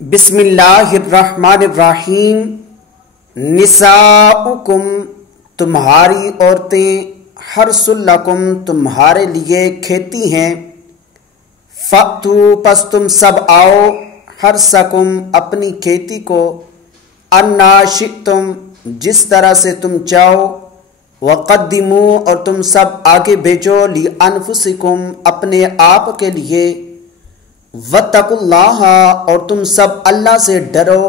بسم اللہ الرحمن الرحیم۔ نساؤکم تمہاری عورتیں، حرث لکم تمہارے لیے کھیتی ہیں، فأتوا پس تم سب آؤ، حرثکم اپنی کھیتی کو، انا شئتم جس طرح سے تم چاہو، وقدموا اور تم سب آگے بھیجو، لانفسکم اپنے آپ کے لیے، واتقوا اللہ اور تم سب اللہ سے ڈرو،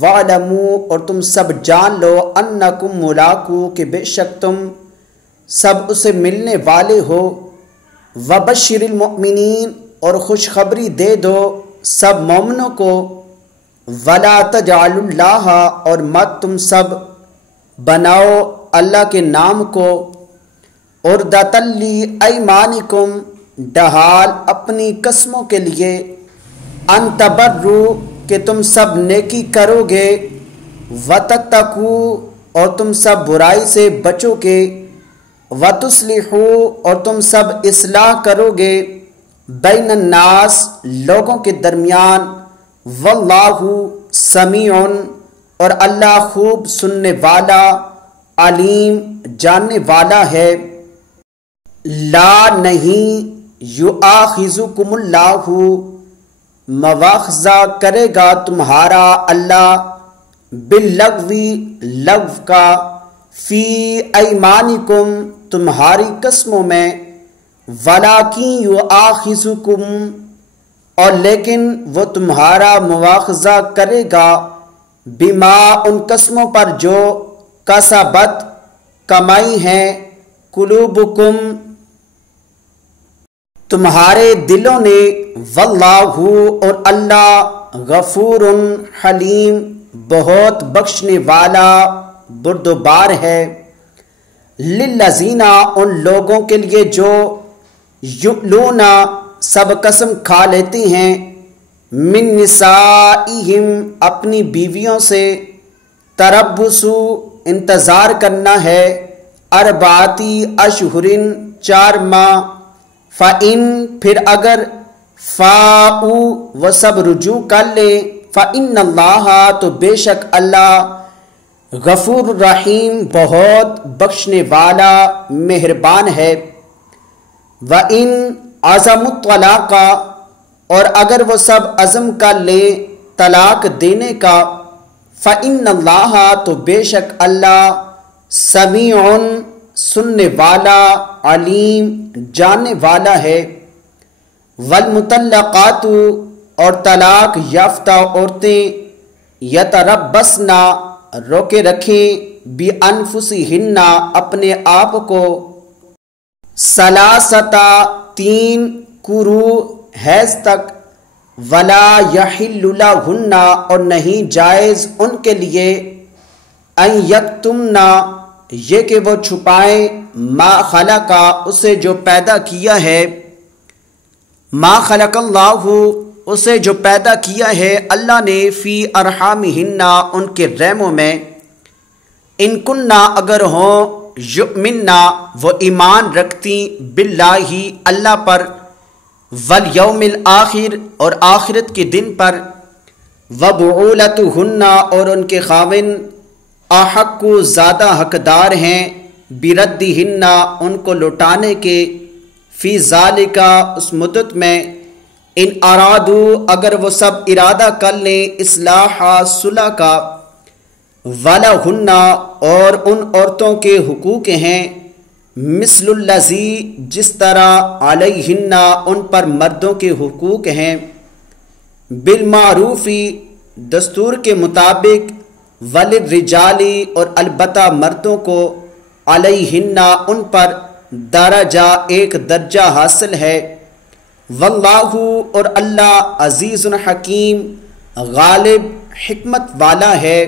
وَاعْلَمُوا اور تم سب جان لو، انکم ملاقو کہ بے شک تم سب اسے ملنے والے ہو، وبشر المؤمنین اور خوشخبری دے دو سب مومنوں کو، ولا تجعلوا اللہ اور مت تم سب بناؤ اللہ کے نام کو، عرضۃ لایمانکم ڈھال اپنی قسموں کے لیے، ان تبروا کہ تم سب نیکی کرو گے، وتتقوا اور تم سب برائی سے بچو گے، وتصلحوا اور تم سب اصلاح کرو گے، بین الناس لوگوں کے درمیان، واللہ سمیع اور اللہ خوب سننے والا، علیم جاننے والا ہے۔ لا نہیں، یؤاخذکم اللہ مواخذہ کرے گا تمہارا اللہ، باللغو لغو کا، فی ایمانکم تمہاری قسموں میں، ولیکن یؤاخذکم اور لیکن وہ تمہارا مواخذہ کرے گا، بما ان قسموں پر جو کسبت کمائی ہیں، قلوبکم تمہارے دلوں نے، واللہ اور اللہ غفور حلیم بہت بخشنے والا بردبار ہے، للذین ان لوگوں کے لیے جو یؤلون سب قسم کھا لیتے ہیں، من نسائہم اپنی بیویوں سے، تربص انتظار کرنا ہے، اربعۃ اشہر 4 ماہ، فَإِن پھر اگر فاؤوا وہ سب رجوع کر لیں، فَإِنَّ اللَّهَ تو بے شک اللہ غفور رحیم بہت بخشنے والا مہربان ہے، وَإِن عَزَمُوا الطَّلَاقَ اور اگر وہ سب عزم کر لیں طلاق دینے کا، فَإِنَّ اللَّهَ تو بے شک اللہ سمیع سننے والا، علیم جاننے والا ہے، والمطلقات اور طلاق یافتہ عورتیں، یتربصن روکے رکھیں، بانفسہن اپنے آپ کو، ثلاثۃ 3 قروء حیض تک، ولا یحل لہن اور نہیں جائز ان کے لیے، ان یکتمن یہ کہ وہ چھپائیں، ما خلق اسے جو پیدا کیا ہے، ما خلق اللہ اسے جو پیدا کیا ہے اللہ نے، فی ارحامہن ان کے رحموں میں، ان کننا اگر ہوں، یؤمننا وہ ایمان رکھتی، باللہ اللہ پر، والیوم الآخر اور آخرت کے دن پر، وبعولتہن اور ان کے خاوند، احق زیادہ حقدار ہیں، بردہن ان کو لوٹانے کے، فی ذالک اس مدت میں، ان ارادو اگر وہ سب ارادہ کر لیں، اصلاح صلح کا، ولہن اور ان عورتوں کے حقوق ہیں، مثل الذی جس طرح علیہن ان پر مردوں کے حقوق ہیں، بالمعروف دستور کے مطابق، وللرجال اور البتہ مردوں کو، علیہن ان پر، درجہ ایک درجہ حاصل ہے، واللہ اور اللہ عزیز حکیم غالب حکمت والا ہے۔